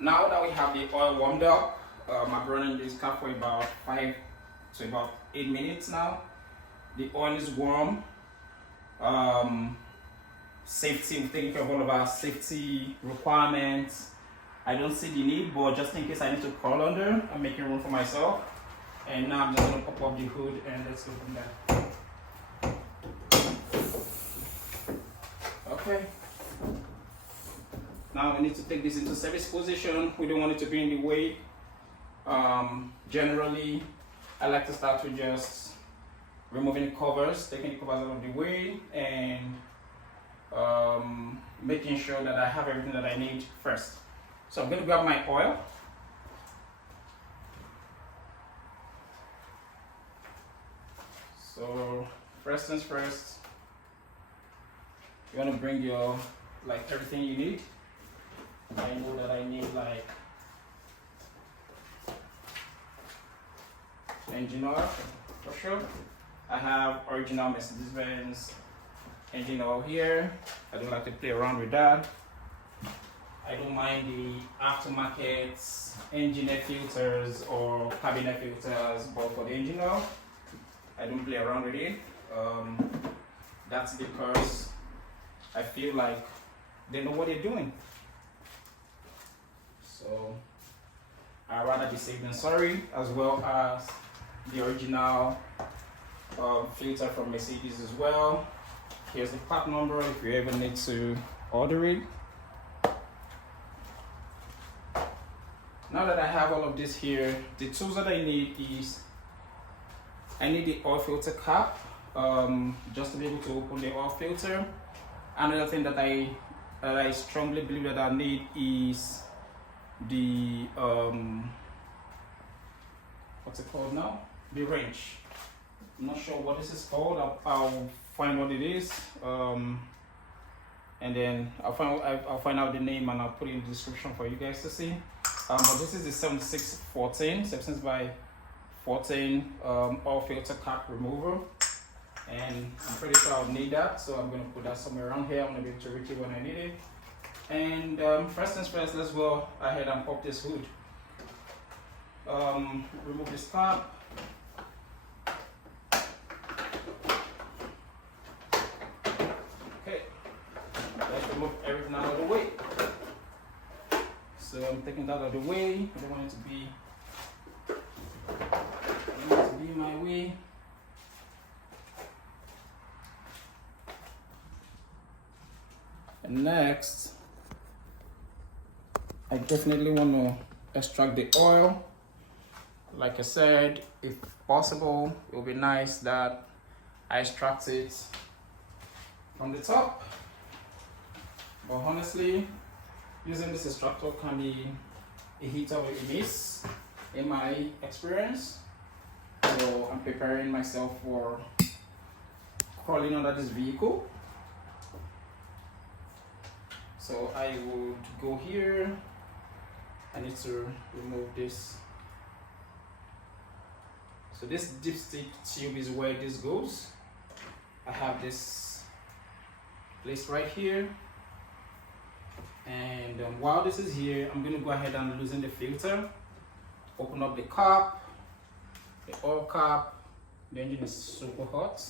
Now that we have the oil warmed up, I've run in this car for about 5 to about 8 minutes now. The oil is warm. Safety, we're taking care of all of our safety requirements. I don't see the need, but just in case I need to crawl under, I'm making room for myself. And now I'm just gonna pop up the hood and let's go from there. Okay. Now we need to take this into service position. We don't want it to be in the way. Generally, I like to start with just removing the covers, taking the covers out of the way, and making sure that I have everything that I need first. So I'm going to grab my oil. So first things first, you're going to bring your, like, everything you need. I know that I need, like, engine oil for sure. I have original Mercedes-Benz engine oil here. I don't like to play around with that. I don't mind the aftermarket engine air filters or cabin air filters, but for the engine oil, I don't play around with it. That's because I feel like they know what they're doing. So I'd rather be safe than sorry, as well as the original filter from Mercedes as well. Here's the part number if you ever need to order it. Now that I have all of this here, the tools that I need is, I need the oil filter cap, just to be able to open the oil filter. Another thing that I strongly believe that I need is the what's it called now? The wrench. I'm not sure what this is called. I'll find what it is, and then I'll find out the name and I'll put it in the description for you guys to see. But this is the 7614, 76 by 14 oil filter cap remover, and I'm pretty sure I'll need that, so I'm gonna put that somewhere around here. I'm gonna be able to reach it when I need it. And first things first, let's go ahead and pop this hood. Remove this cap. Okay, let's remove everything out of the way. So I'm taking that out of the way. I don't want it to be in my way. And next, I definitely want to extract the oil. Like I said, if possible, it would be nice that I extract it from the top. But honestly, using this extractor can be a hit or a miss in my experience. So I'm preparing myself for crawling under this vehicle. So I would go here. I need to remove this. So this dipstick tube is where this goes. I have this placed right here. And while this is here, I'm going to go ahead and loosen the filter. Open up the cap, the oil cap. The engine is super hot.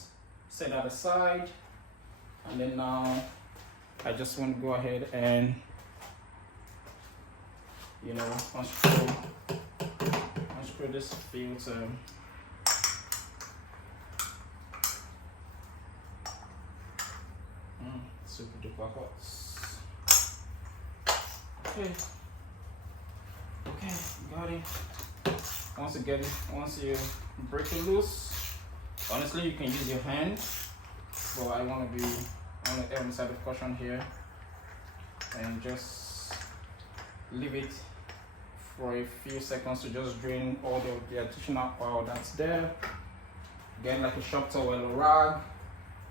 Set that aside. And then now I just want to go ahead and, you know, unscrew this filter. Super duper hot. Okay, got it. Once you break it loose, honestly you can use your hand, but I want to err on the side of caution here and just leave it for a few seconds to just drain all the additional oil that's there. Get like a shop towel or rag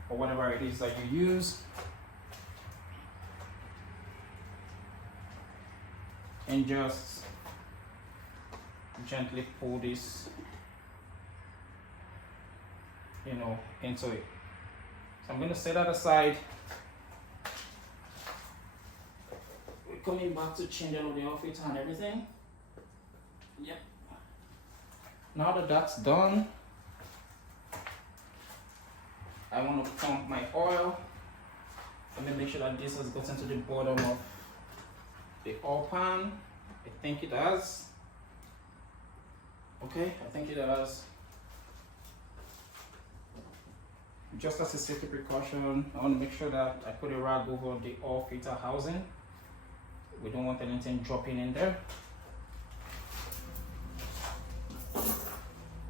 or whatever it is that you use, and just gently pull this, you know, into it. So I'm going to set that aside. coming back to change all of the oil filter and everything. Yep. Now that that's done, I want to pump my oil. Let me make sure that this has gotten to the bottom of the oil pan. I think it has. Okay, I think it has. Just as a safety precaution, I want to make sure that I put a rag over the oil filter housing. We don't want anything dropping in there.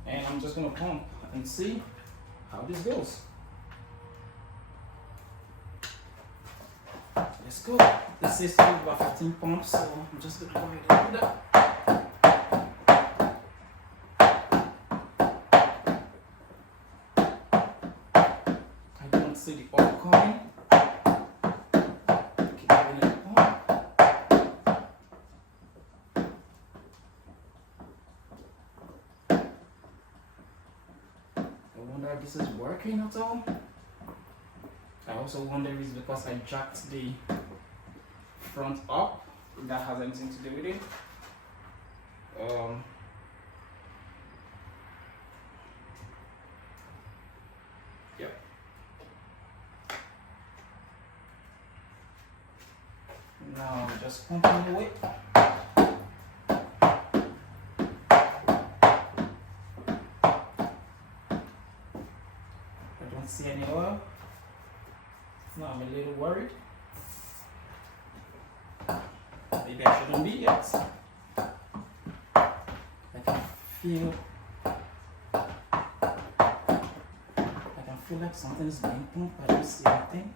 And I'm just going to pump and see how this goes. Let's go. This is about 15 pumps, so I'm just going to go ahead and do that. I don't see the oil coming. Keep giving it a pump. I wonder if this is working at all. I also wonder if it's because I jacked the front up, if that has anything to do with it. Yep. Now I'm just pumping away. I don't see any oil. Now I'm a little worried. Maybe I shouldn't be yet. I can feel like something is being pumped. I don't see anything.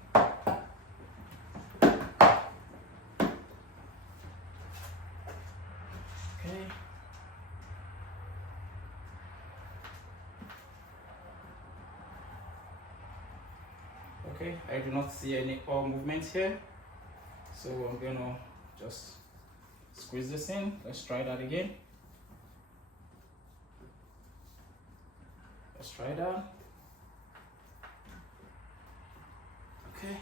Okay. Okay, I do not see any oil movement here. So I'm gonna just squeeze this in. Let's try that again. Let's try that. Okay,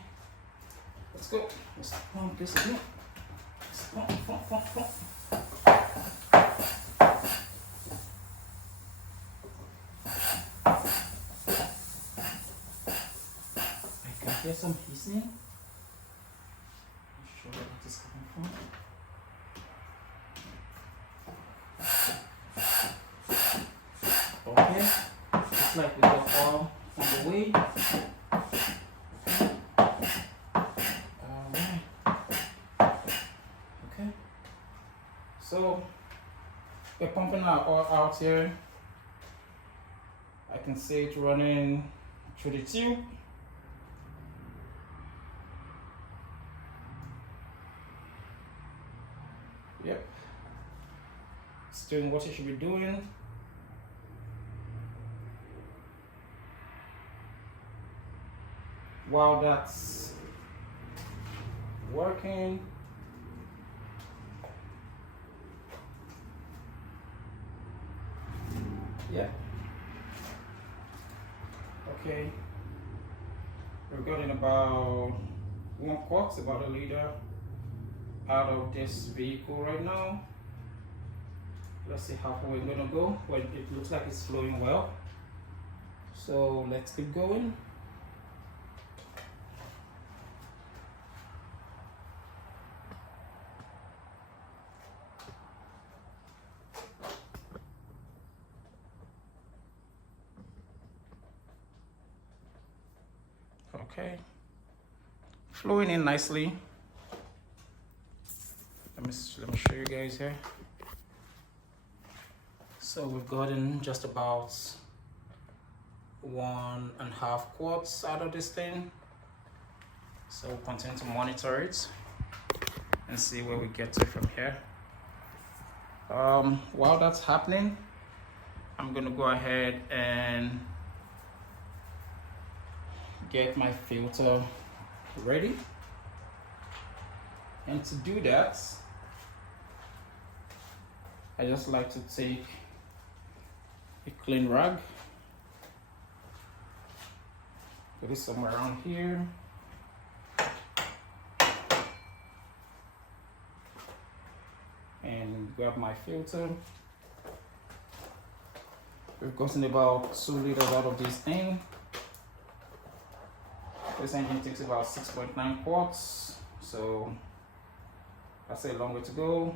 let's go. Let's pump this again. Let's pump. I can hear some hissing. Not sure where that is coming from. Okay, looks like we got oil on the way. So we're pumping our oil out here. I can see it running through the tube. Yep. It's doing what it should be doing. While that's working, yeah. Okay. We're getting about 1 quart, about a liter out of this vehicle right now. Let's see how far we're gonna go. Well, it looks like it's flowing well. So let's keep going. Okay, flowing in nicely. Let me show you guys here. So we've gotten just about 1.5 quarts out of this thing. So we'll continue to monitor it and see where we get to from here. While that's happening, I'm gonna go ahead and get my filter ready. And to do that, I just like to take a clean rag, put it somewhere around here, and grab my filter. We've gotten about 2 liters out of this thing. This engine takes about 6.9 quarts, so that's a long way to go.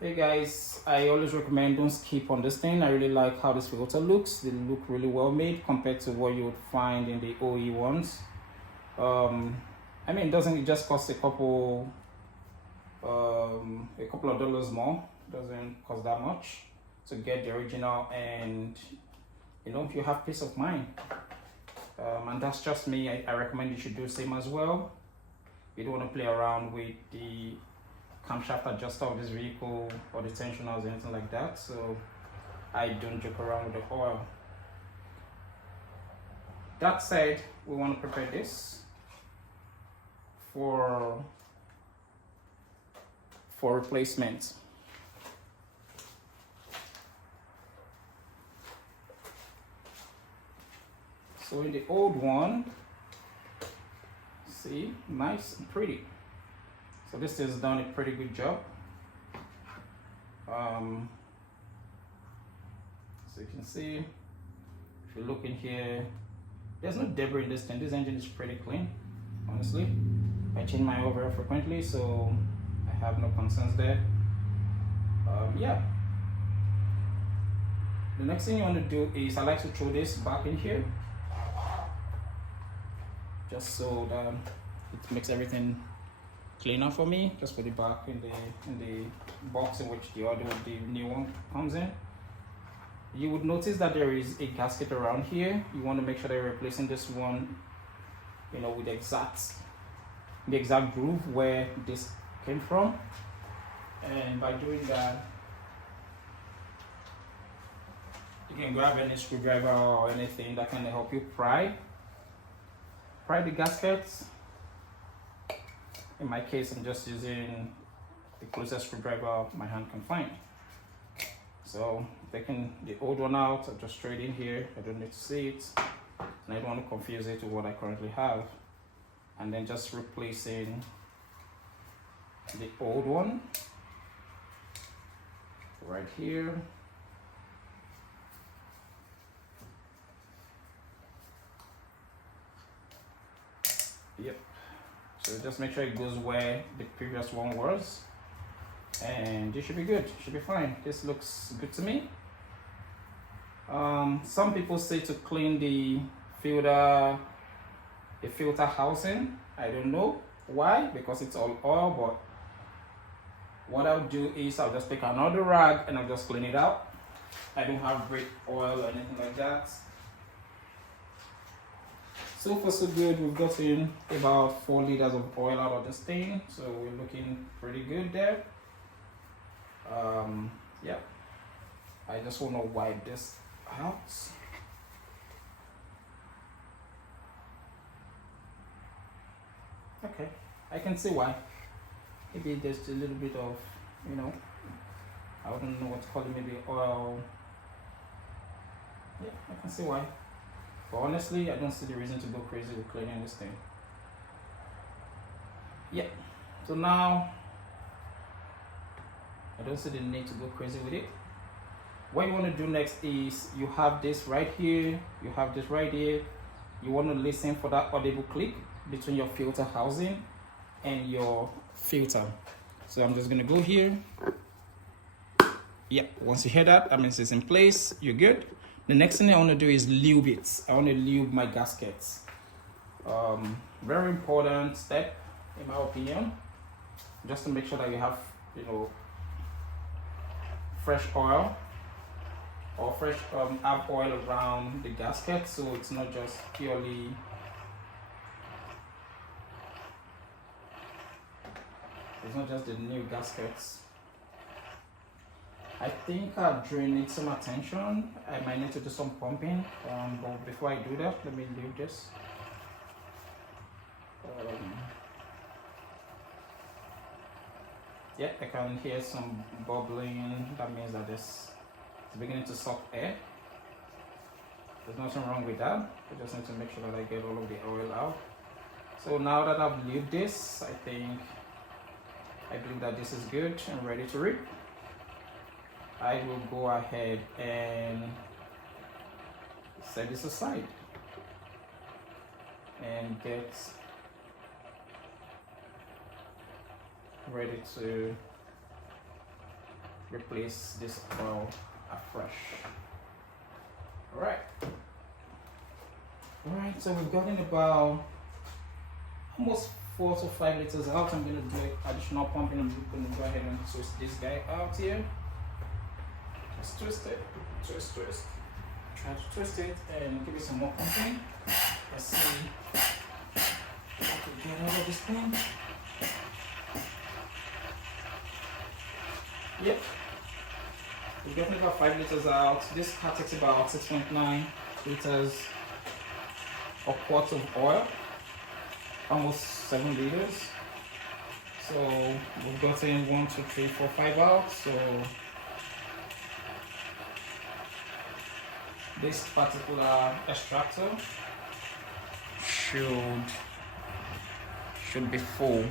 Hey guys, I always recommend don't skip on this thing. I really like how this filter looks. They look really well made compared to what you would find in the OE ones. I mean, it doesn't just cost a couple of dollars more. It doesn't cost that much to get the original, and you know, you have peace of mind. And that's just me. I recommend you should do the same as well. You don't want to play around with the camshaft adjuster of this vehicle or the tensioners or anything like that, so I don't joke around with the oil. That said, we want to prepare this for replacement. So in the old one, see, nice and pretty. So this has done a pretty good job. So you can see, if you look in here, there's no debris in this thing. This engine is pretty clean, honestly. I change my oil very frequently, so I have no concerns there. Yeah. The next thing you want to do is, I like to throw this back in here, just so that it makes everything cleaner for me. Just put it back in the box in which the new one comes in. You would notice that there is a gasket around here. You want to make sure that you're replacing this one, you know, with the exact groove where this came from. And by doing that, you can grab any screwdriver or anything that can help you pry the gaskets. In my case, I'm just using the closest screwdriver my hand can find. So taking the old one out, I just straight in here. I don't need to see it, and I don't want to confuse it with what I currently have. And then just replacing the old one right here. Yep. So just make sure it goes where the previous one was, and this should be good. Should be fine. This looks good to me. Some people say to clean the filter housing. I don't know why, because it's all oil. But what I'll do is I'll just take another rag and I'll just clean it out. I don't have great oil or anything like that. So far so good. We've gotten about 4 liters of oil out of this thing, so we're looking pretty good there. Yeah, I just want to wipe this out. Okay, I can see why. Maybe there's a little bit of, you know, I don't know what to call it, maybe oil. Yeah, I can see why. But honestly, I don't see the reason to go crazy with cleaning this thing. Yeah, so now I don't see the need to go crazy with it. What you want to do next is, you have this right here, you have this right here. You want to listen for that audible click between your filter housing and your filter. So I'm just going to go here. Yeah, once you hear that, that means it's in place. You're good. The next thing I want to do is lube it. I want to lube my gaskets. Very important step, in my opinion, just to make sure that you have, you know, fresh oil or fresh ab oil around the gasket, so it's not just purely the new gaskets. I think our drain needs some attention. I might need to do some pumping, but before I do that, let me leave this. Yeah, I can hear some bubbling. That means that it's beginning to suck air. There's nothing wrong with that. I just need to make sure that I get all of the oil out. So now that I've lubed this, I think I believe that this is good and ready to rip. I will go ahead and set this aside and get ready to replace this oil afresh. Alright, so we've gotten about almost 4 to 5 liters out. I'm going to do additional pumping. I'm going to go ahead and twist this guy out here. Just twist it, twist. Try to twist it and give it some more pumping. Let's see if I can get out of this thing. Yep, we're getting about 5 liters out. This car takes about 6.9 liters or quarts of oil, almost 7 liters. So we've gotten 1, 2, 3, 4, 5 out. So this particular extractor should be full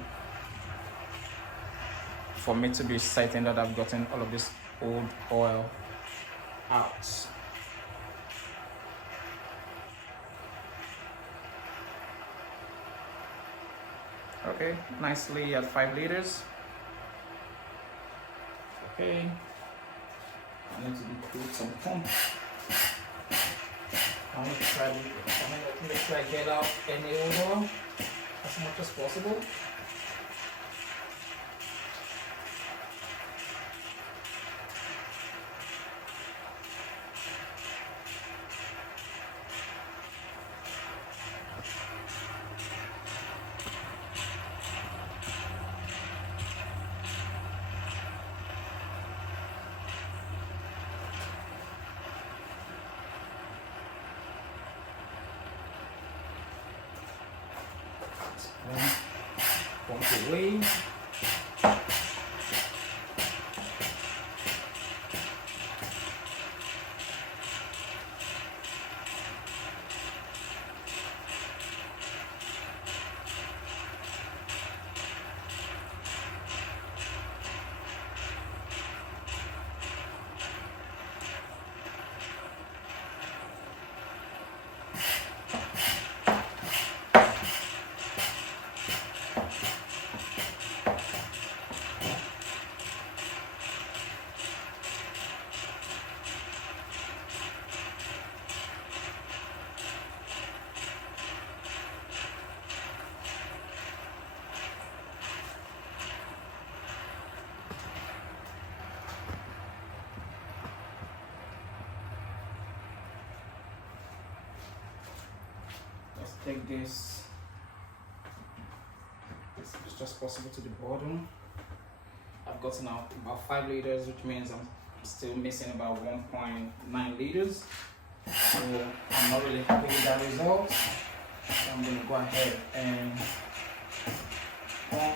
for me to be certain that I've gotten all of this old oil out. Okay, nicely at 5 liters. Okay, I need to include some pump. I'm going to try to make sure I get out any oil as much as possible. Pump away. Take this as much as possible to the bottom. I've gotten out about 5 liters, which means I'm still missing about 1.9 liters. So I'm not really happy with that result. So I'm going to go ahead and pump.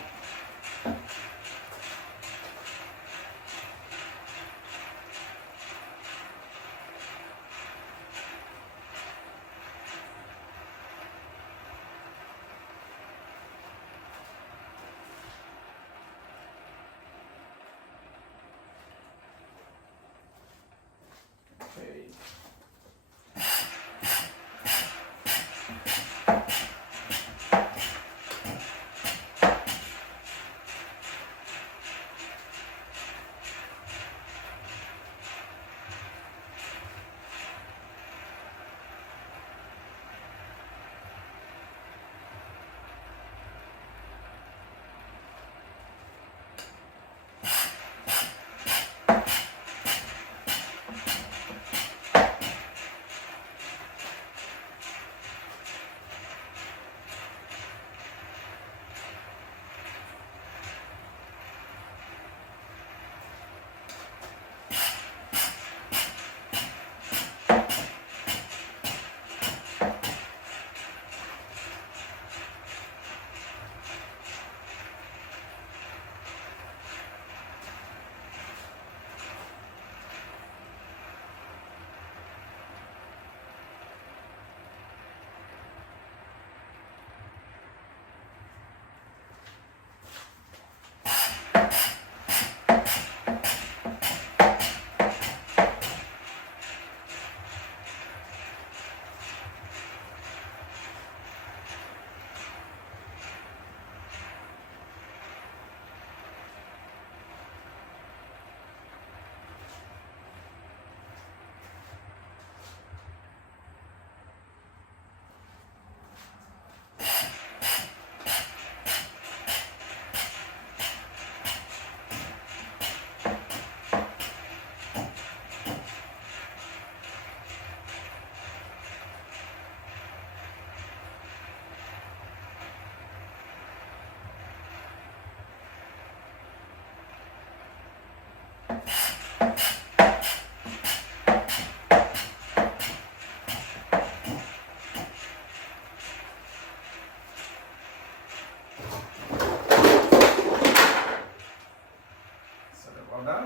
Sorry about that.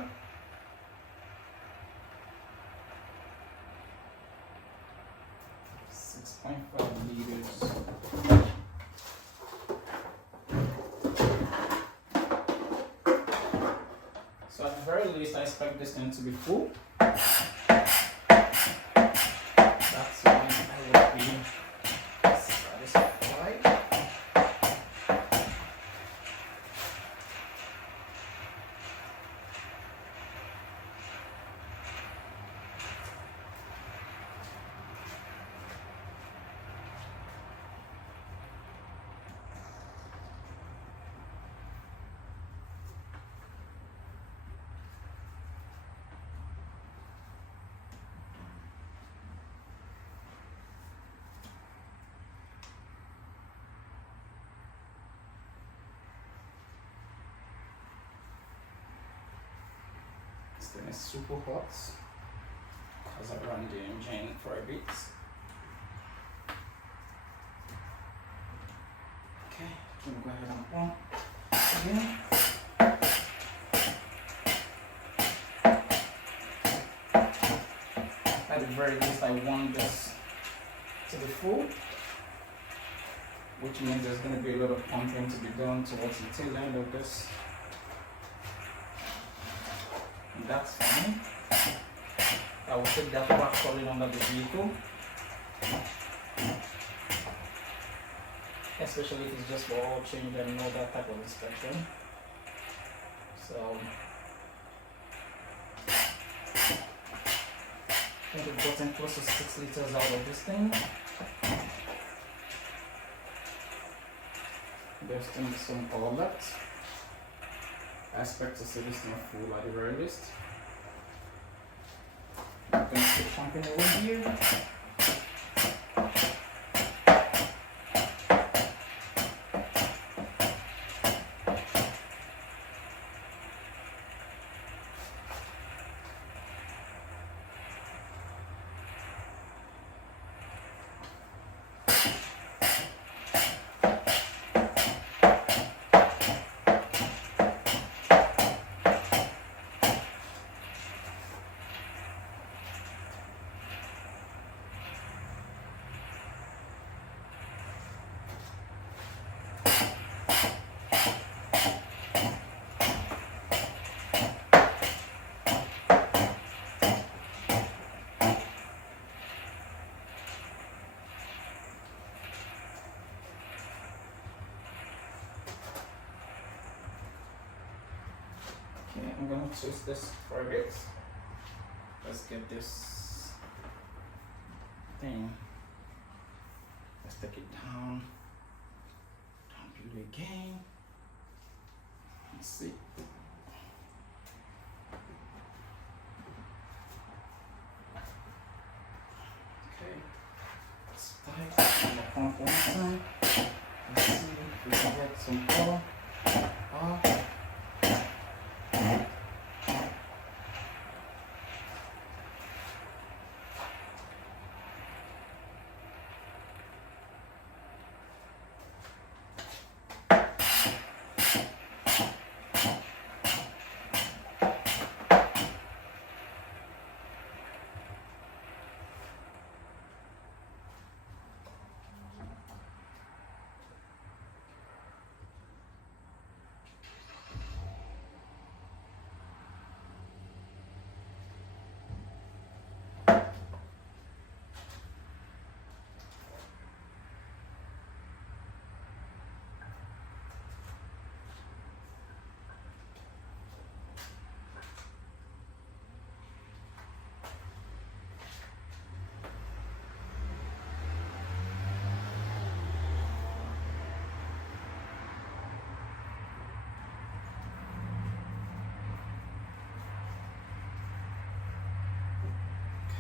$6.5 liters. So at the very least, I expect this thing to be full. That's when I will be satisfied. This thing is super hot because I ran the engine for a bit. Okay, I'm gonna go ahead and pump again. At the very least, I want this to be full, which means there's going to be a lot of pumping to be done towards the tail end of this. And that's fine. I will take that back solid under the vehicle, especially if it's just for oil change and no that type of inspection. So I think we've gotten close to 6 liters out of this thing. There's still some oil left. I expect to see this thing full at the very least. I'm going to keep pumping away here. Okay, I'm going to twist this for a bit. Let's get this thing. Let's take it down below again. Let's see. Okay, let's tight on the pump one time. Let's see if we can get some oil off.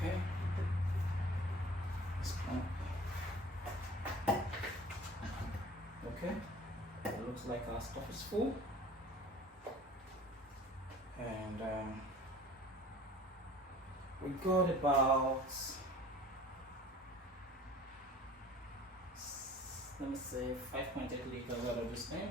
Okay. Let's pump. Okay. It looks like our stuff is full. And We got about, let me say, 5.8 liters out of this thing.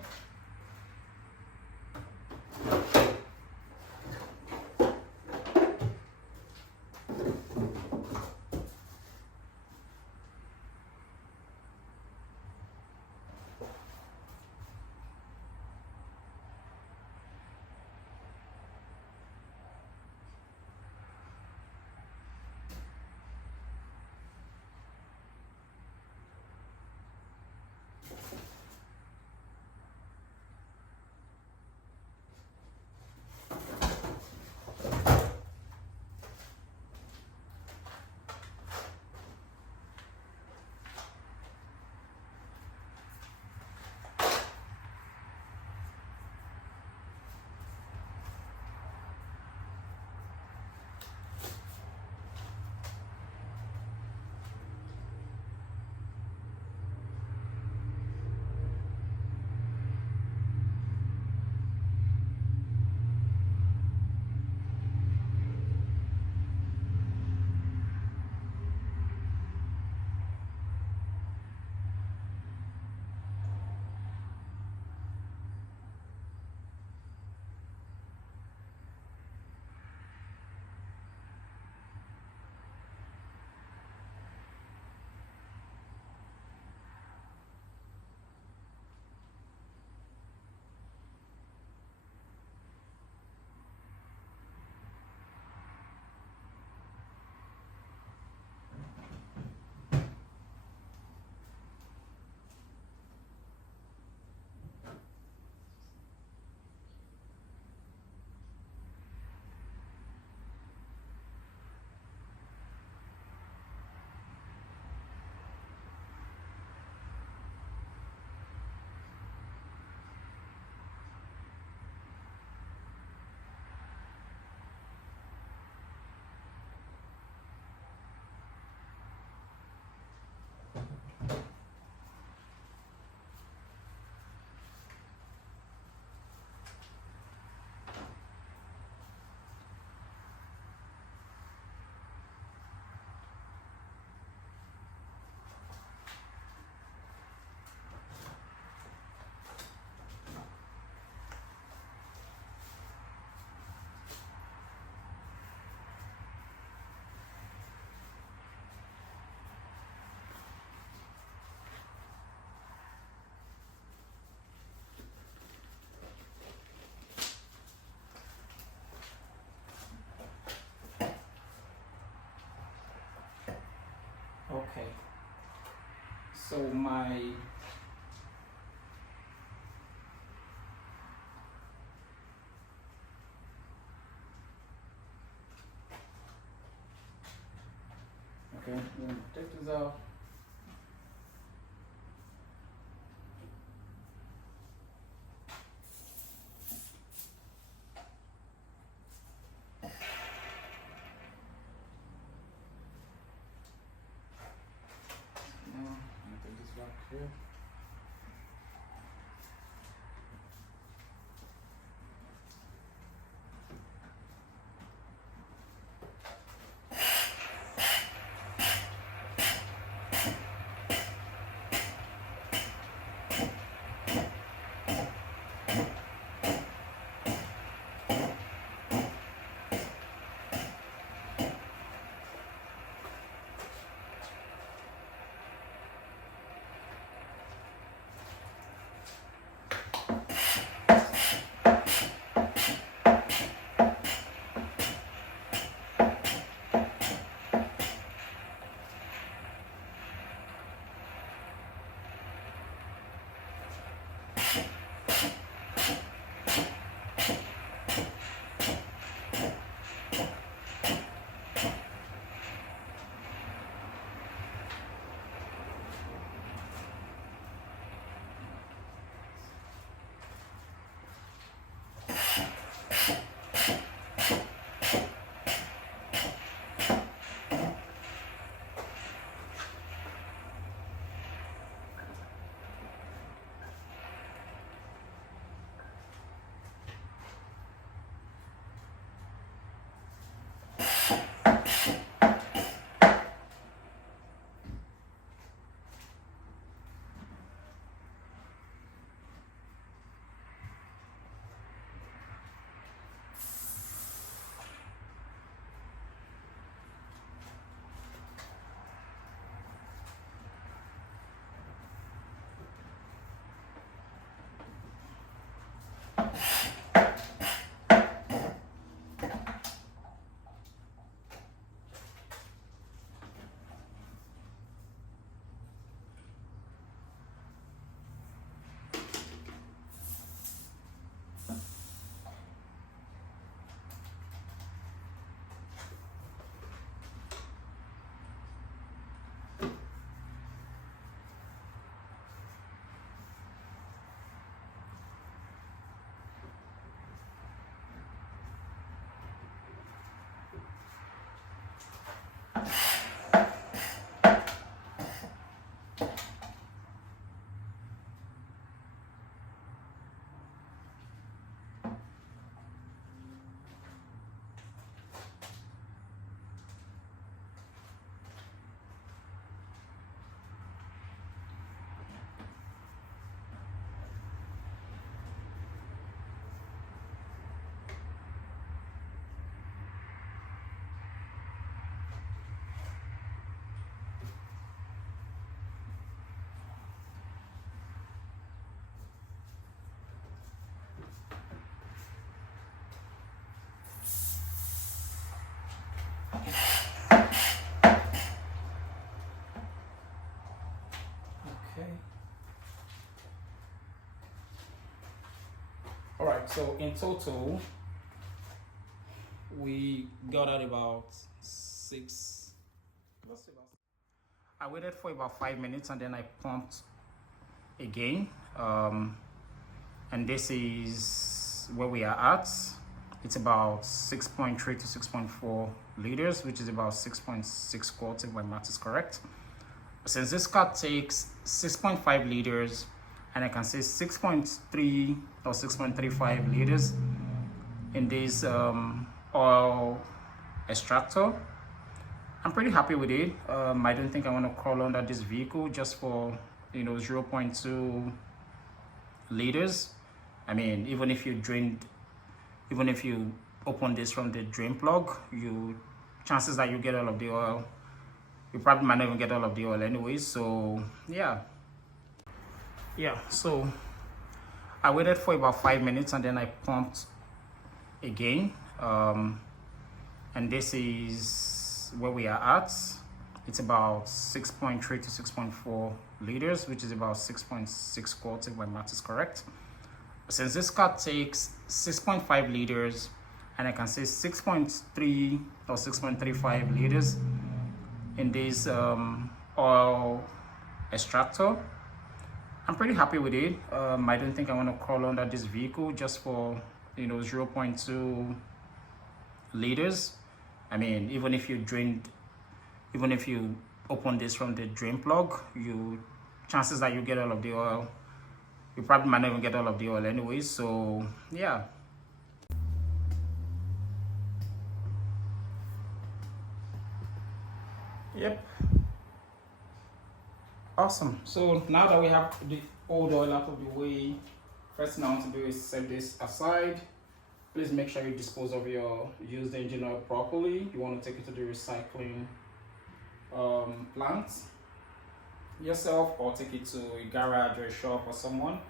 Okay, so my okay, I'm gonna take this out. Now, I'm gonna take this back here. So in total, we got at about 6. I waited for about 5 minutes and then I pumped again. And this is where we are at. It's about 6.3 to 6.4 liters, which is about 6.6 quarts if my math is correct. Since this car takes 6.5 liters and I can say 6.3 or 6.35 liters in this oil extractor, I'm pretty happy with it. I don't think I want to crawl under this vehicle just for 0.2 liters. I mean, even if you open this from the drain plug, chances that you get all of the oil, you probably might not even get all of the oil anyway. So yeah, so I waited for about 5 minutes and then I pumped again. And this is where we are at. It's about 6.3 to 6.4 liters, which is about 6.6 quarts if my math is correct. Since this car takes 6.5 liters and I can say 6.3 or 6.35 liters in this oil extractor, I'm pretty happy with it. I don't think I want to crawl under this vehicle just for 0.2 liters. I mean, even if you open this from the drain plug, chances that you get all of the oil, you probably might not even get all of the oil anyway. So yeah. Yep. Awesome. So now that we have the old oil out of the way, first thing I want to do is set this aside. Please make sure you dispose of your used engine oil properly. You want to take it to the recycling plant yourself, or take it to a garage or a shop or someone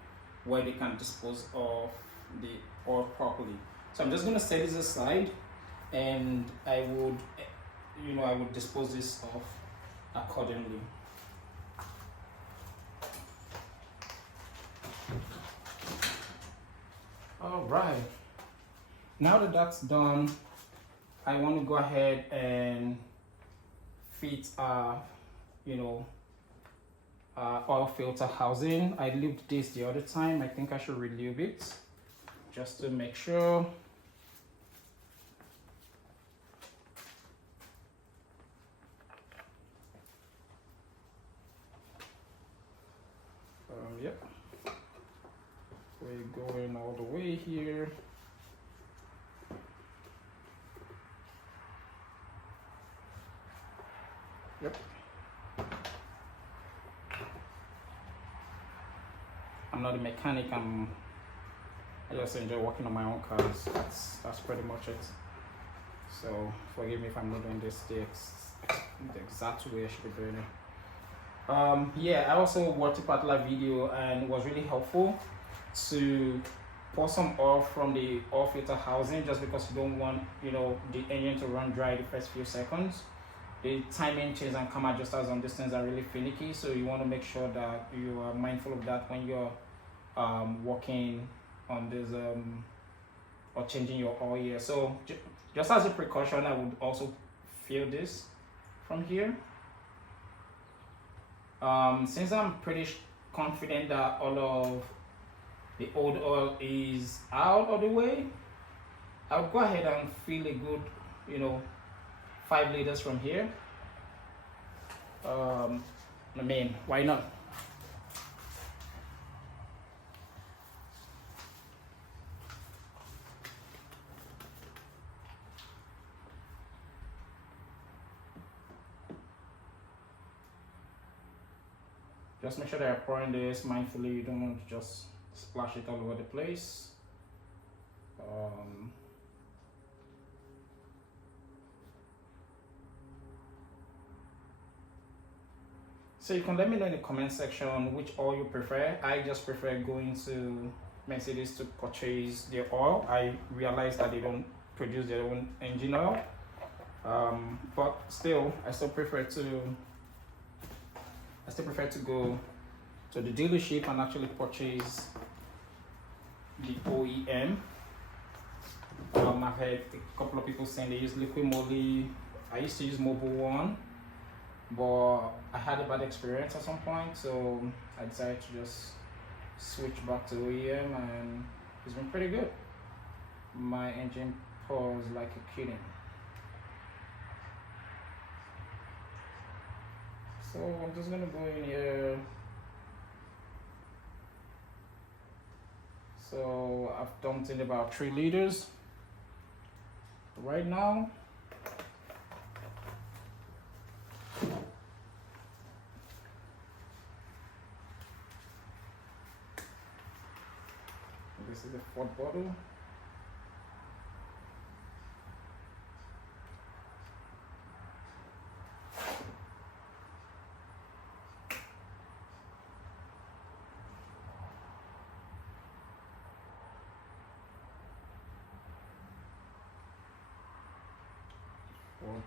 where they can dispose of the oil properly. So I'm just going to set this aside, and I would dispose this off accordingly. All right, now that that's done, I want to go ahead and fit oil filter housing. I lubed this the other time. I think I should relube it just to make sure. Yep, we're going all the way here. Yep. I'm not a mechanic. I just enjoy working on my own cars. That's pretty much it. So forgive me if I'm not doing this the exact way I should be doing it. Yeah, I also watched a particular video and it was really helpful to pour some oil from the oil filter housing, just because you don't want the engine to run dry the first few seconds. The timing chains and cam adjusters on these things are really finicky, so you want to make sure that you are mindful of that when you're working on this or changing your oil here. So just as a precaution, I would also fill this from here. Since I'm pretty confident that all of the old oil is out of the way, I would go ahead and fill a good 5 liters from here. I mean, why not? Just make sure that you're pouring this mindfully. You don't want to just splash it all over the place. So you can let me know in the comment section which oil you prefer. I just prefer going to Mercedes to purchase their oil. I realize that they don't produce their own engine oil, but still, I still prefer to go to the dealership and actually purchase the OEM I've heard a couple of people saying they use liquid moly. I used to use Mobile One, but I had a bad experience at some point, so I decided to just switch back to OEM, and it's been pretty good. My engine pours like a kitten. So I'm just gonna go in here. So I've dumped in about 3 liters right now. This is the 4th bottle.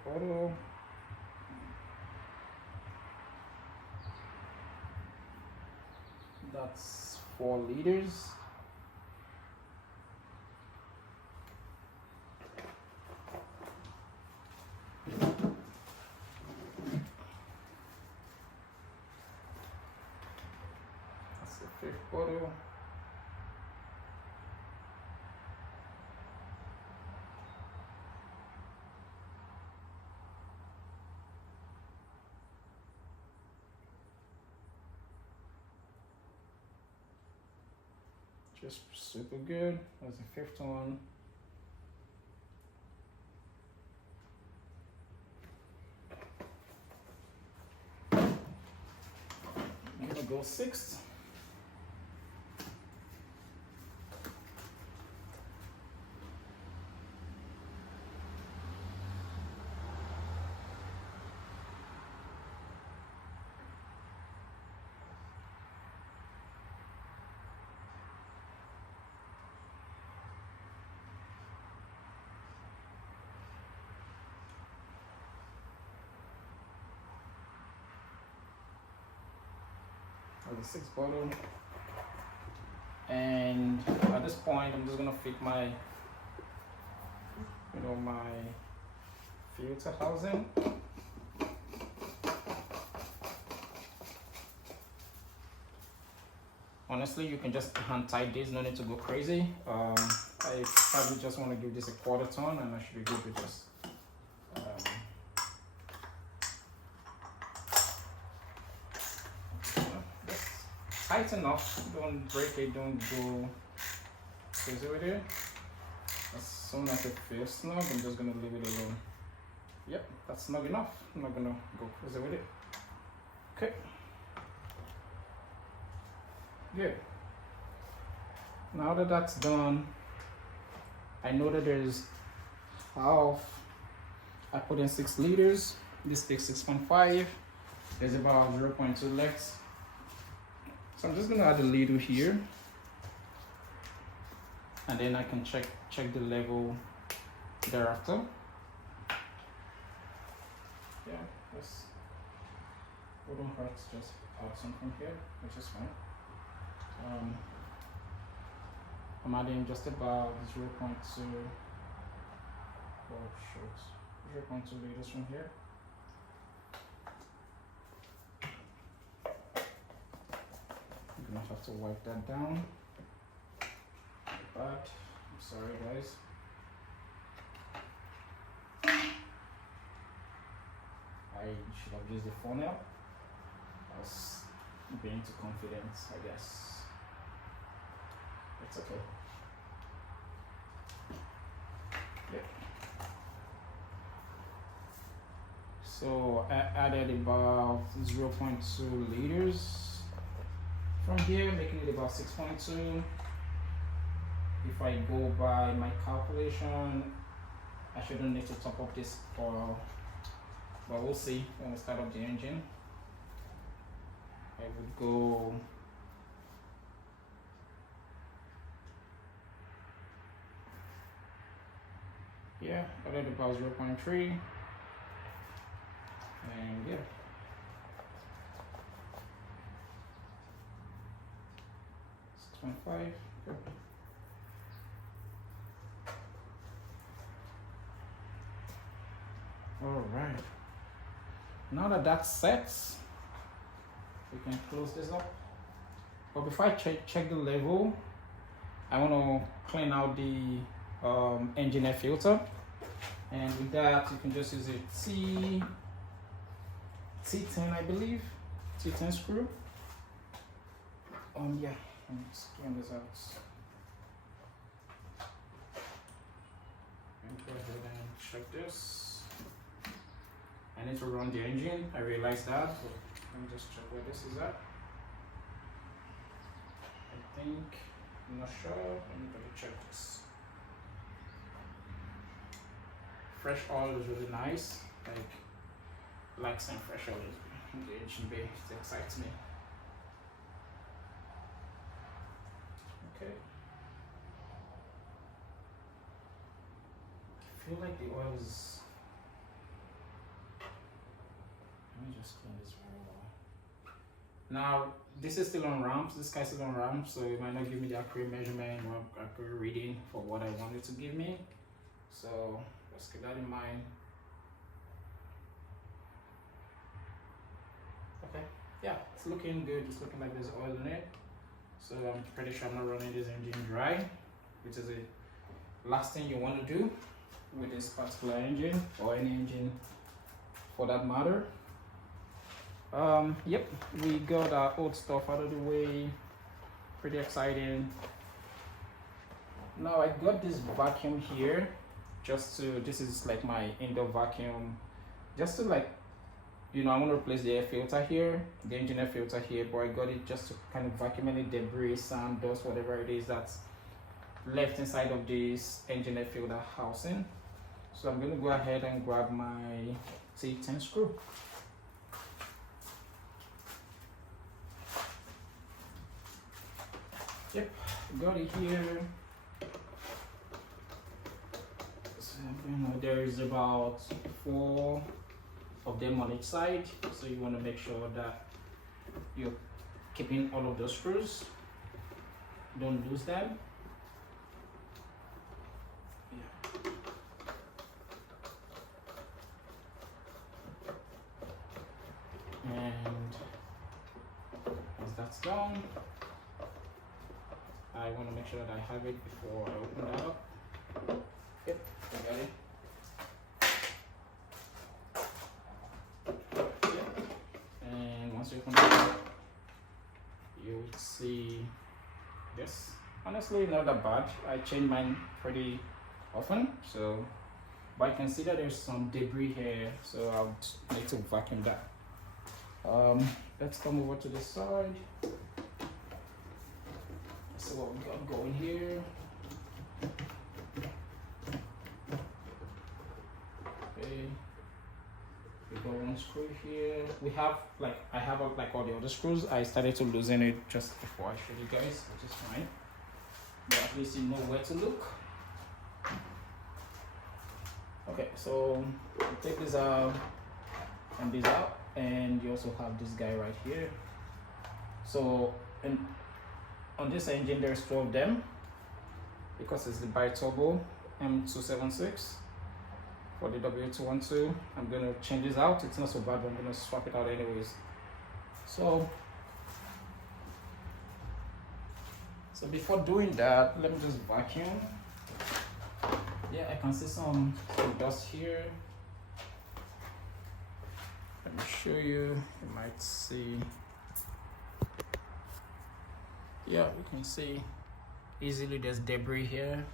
Bottle. That's 4 liters. That's the 5th bottle. Just super good. That's the 5th one. I'm gonna go 6th. The 6th bottle, and at this point I'm just gonna fit my my filter housing. Honestly, you can just hand tight this, no need to go crazy. I probably just want to give this a 1/4 ton, and I should be good with just tight enough. Don't break it, don't go crazy with it. As soon as it feels snug, I'm just gonna leave it alone. Yep, that's snug enough. I'm not gonna go crazy with it. Okay. Good. Now that that's done, I know that there's half. I put in 6 liters. This takes 6.5. There's about 0.2 left. So I'm just gonna add a little here, and then I can check the level thereafter. Yeah, this wouldn't hurt to just add something here, which is fine. I'm adding just about 0.2 liters from here. I'm gonna have to wipe that down. But I'm sorry, guys. I should have used the funnel. I was being too confident, I guess. It's okay. Yeah. So I added about 0.2 liters from here, making it about 6.2. If I go by my calculation, I shouldn't need to top up this oil, but we'll see when we start up the engine. I would go I did about 0.3, and yeah. Good. All right. Now that that's set, we can close this up. But before I check the level, I want to clean out the engine air filter. And with that, you can just use a T10, I believe, T10 screw. Yeah, let's clean this out. And go ahead and check this. I need to run the engine. I realized that. So let me just check where this is at. I think, I'm not sure. Let me double check this. Fresh oil is really nice. Like some fresh oil in the engine bay. It excites me. Okay. I feel like the oil is. Let me just clean this very well. Now, this is still on ramps. This guy's still on ramps, so it might not give me the accurate measurement or accurate reading for what I want it to give me. So let's keep that in mind. Okay, yeah, it's looking good. It's looking like there's oil in it. So I'm pretty sure I'm not running this engine dry, which is the last thing you want to do with this particular engine, or any engine for that matter. Yep, we got our old stuff out of the way. Pretty exciting. Now I got this vacuum here, this is like my indoor vacuum, just to like, you know, I want to replace the air filter here, the engine air filter here, but I got it just to kind of vacuum any debris, sand, dust, whatever it is that's left inside of this engine air filter housing. So I'm going to go ahead and grab my T10 screw. Yep, got it here. So, you know, there is about 4 of them on each side, so you want to make sure that you're keeping all of those screws, don't lose them. Yeah. And once that's done, I want to make sure that I have it before I open that up. Yep, I got it. Once you open it up, you will see this. Honestly, not that bad. I change mine pretty often, so but I can see that there's some debris here, so I'll need to vacuum that. Let's come over to the side. Let's see what we got going here. Okay. We got one screw here. We have I have like all the other screws. I started to loosen it just before I showed you guys, which is fine. But at least you know where to look. Okay, so you take this out and this out, and you also have this guy right here. So on this engine there's 2 of them because it's the bi-turbo M276. For the W212, I'm gonna change this out. It's not so bad, but I'm gonna swap it out anyways. So before doing that, let me just vacuum. Yeah, I can see some dust here. Let me show you. You might see. Yeah, you can see easily there's debris here.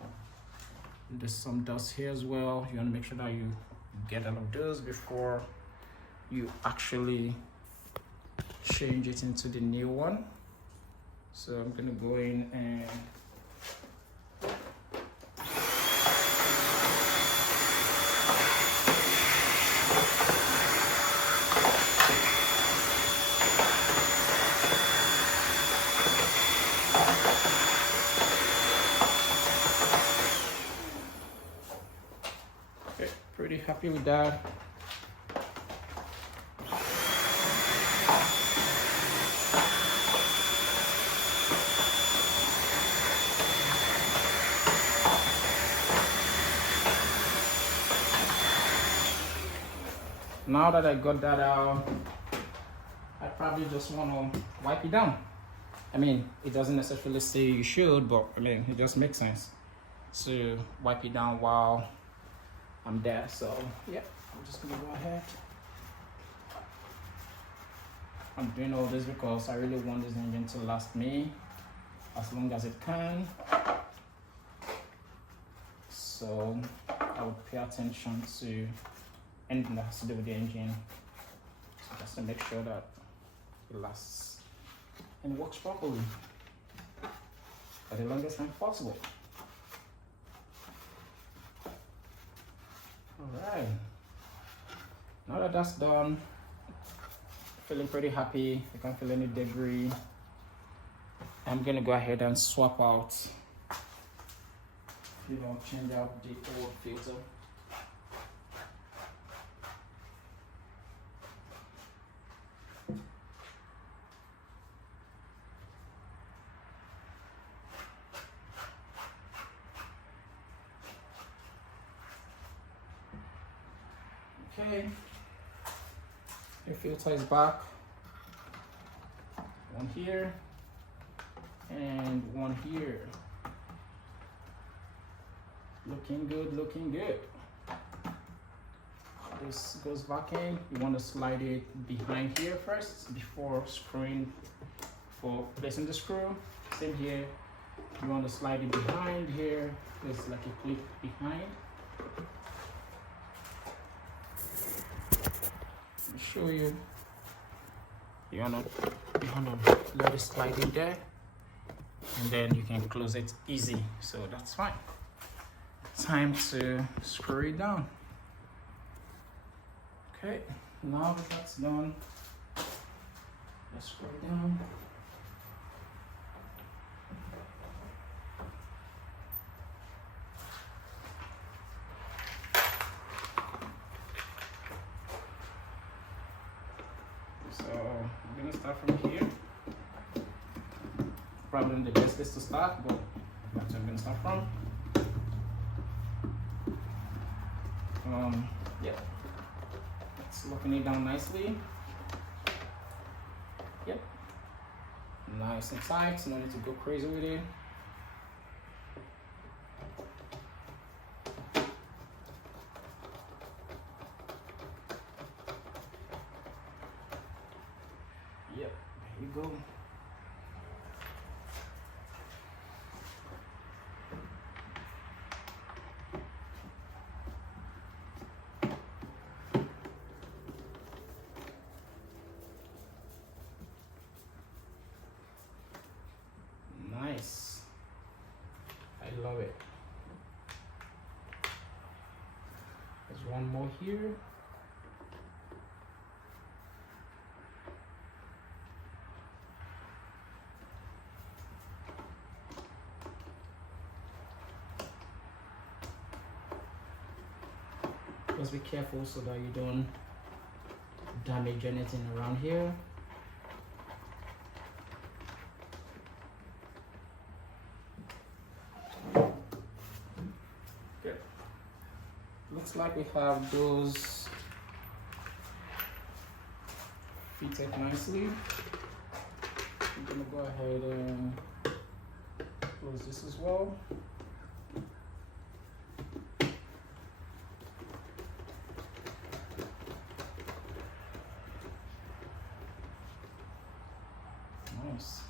There's some dust here as well. You want to make sure that you get all of those before you actually change it into the new one. So I'm gonna go in and pretty happy with that. now that I got that out, I probably just want to wipe it down. I mean, it doesn't necessarily say you should, but I mean, it just makes sense to wipe it down while I'm there. So yeah, I'm just gonna go ahead. I'm doing all this because I really want this engine to last me as long as it can. So I would pay attention to anything that has to do with the engine, so just to make sure that it lasts and works properly for the longest time possible. Alright, now that that's done, feeling pretty happy. I can't feel any debris. I'm gonna go ahead and swap out, change out the old filter. Okay, the filter is back. One here and one here. Looking good, looking good. This goes back in. You want to slide it behind here first before screwing, for placing the screw. Same here. You want to slide it behind here. There's like a clip behind. Show you. You wanna let it slide in there, and then you can close it easy. So that's fine. Time to screw it down. Okay, now that that's done, let's screw it down. So I'm gonna start from here. Probably not the best place to start, but that's where I'm gonna start from. Yeah, it's locking it down nicely. Yep, nice and tight. No need to go crazy with it. Yep, there you go. Nice. I love it. There's one more here. Just be careful so that you don't damage anything around here. Good. Looks like we have those fitted nicely. I'm gonna go ahead and close this as well. Nice.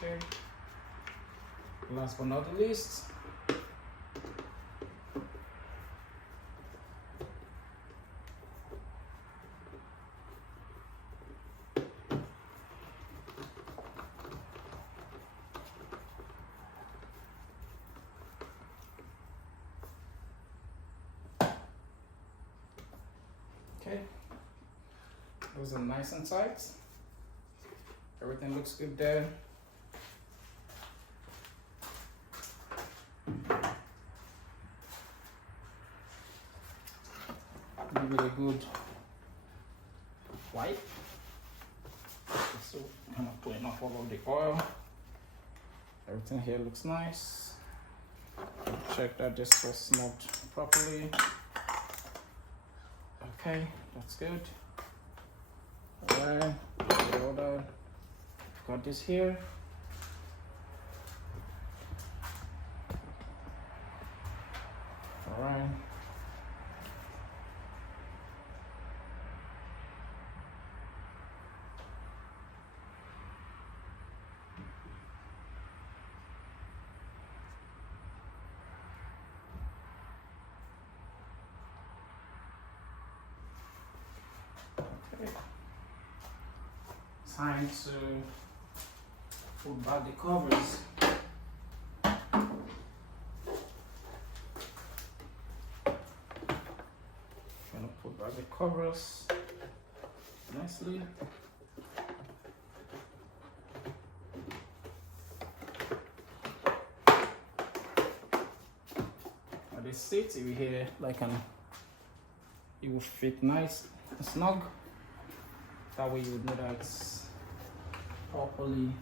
Okay. Last but not the least, Those are nice and tight. Everything looks good there. Give it a good wipe. So I'm gonna clean off all of the oil. Everything here looks nice. Check that this was smoked properly. Okay, that's good. Alright, got this here. Alright. Time to put back the covers. Gonna put back the covers nicely. Now this seat over here, like it will fit nice and snug. That way you would know that it's properly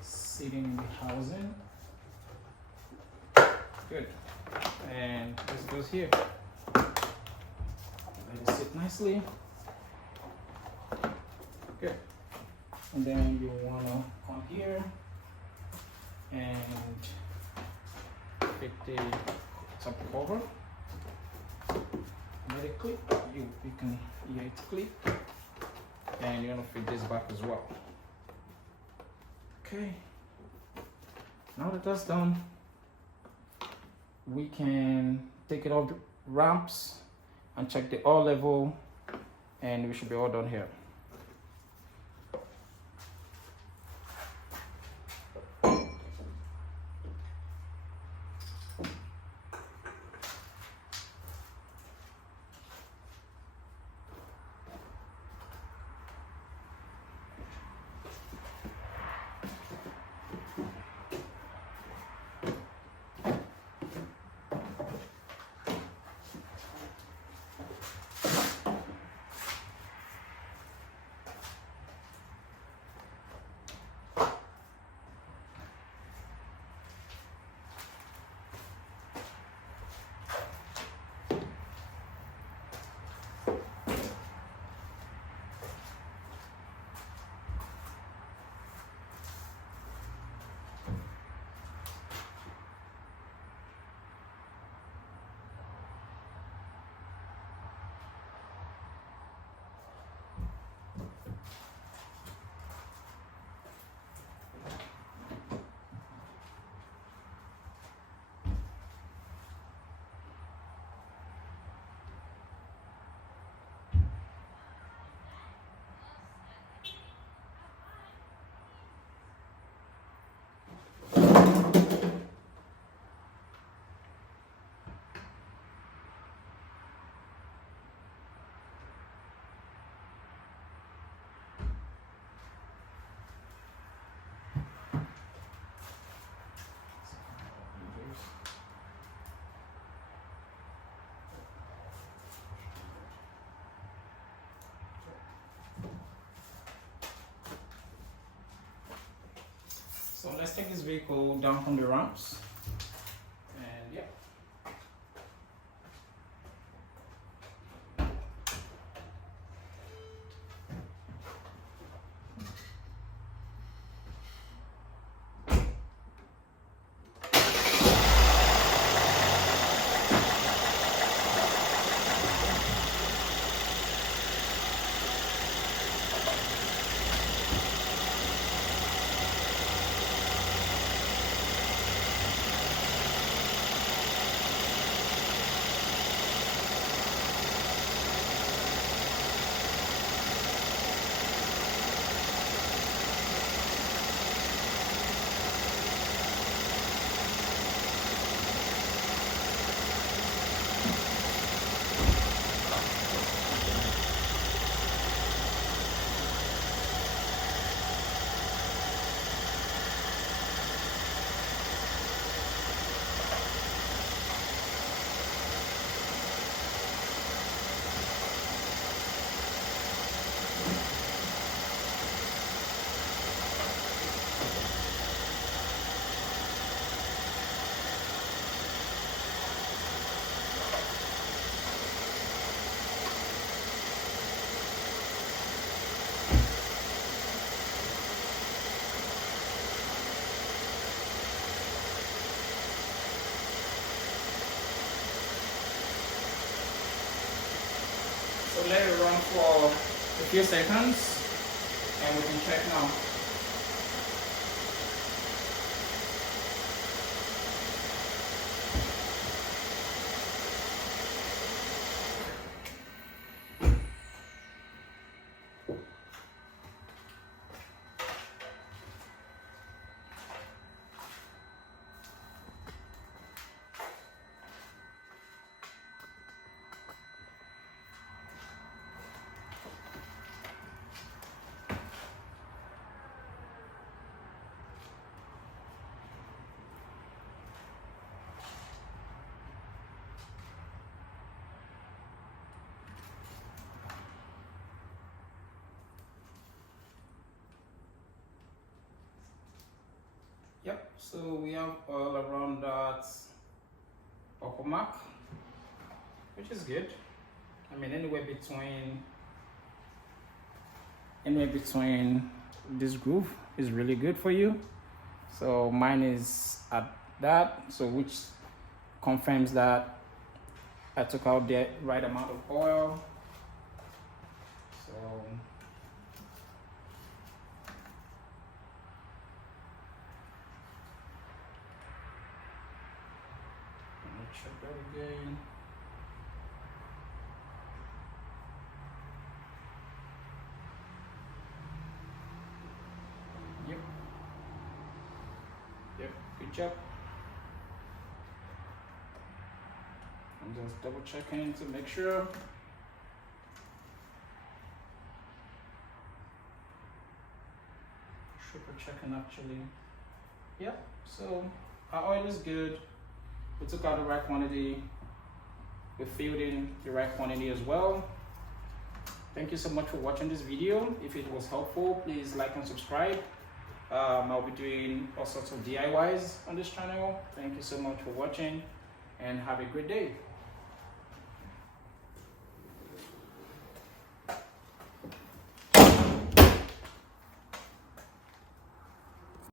sitting in the housing. Good. And this goes here. Let it sit nicely. Good. And then you wanna come here and fit the top cover. Let it clip. You can hear it clip. And you're gonna fit this back as well. Okay, now that that's done, we can take it off the ramps and check the oil level, and we should be all done here. So let's take this vehicle down from the ramps. And yeah. let it run for a few seconds and we can check now. Yep, so we have oil around that upper mark, which is good. I mean, anywhere between this groove is really good for you. So mine is at that, so which confirms that I took out the right amount of oil. So check that again. Yep, good job. I'm just double checking to make sure. Triple checking actually. Yep, so our oil is good. We took out the right quantity. We filled in the right quantity as well. Thank you so much for watching this video. If it was helpful, please like and subscribe. I'll be doing all sorts of DIYs on this channel. Thank you so much for watching and have a great day.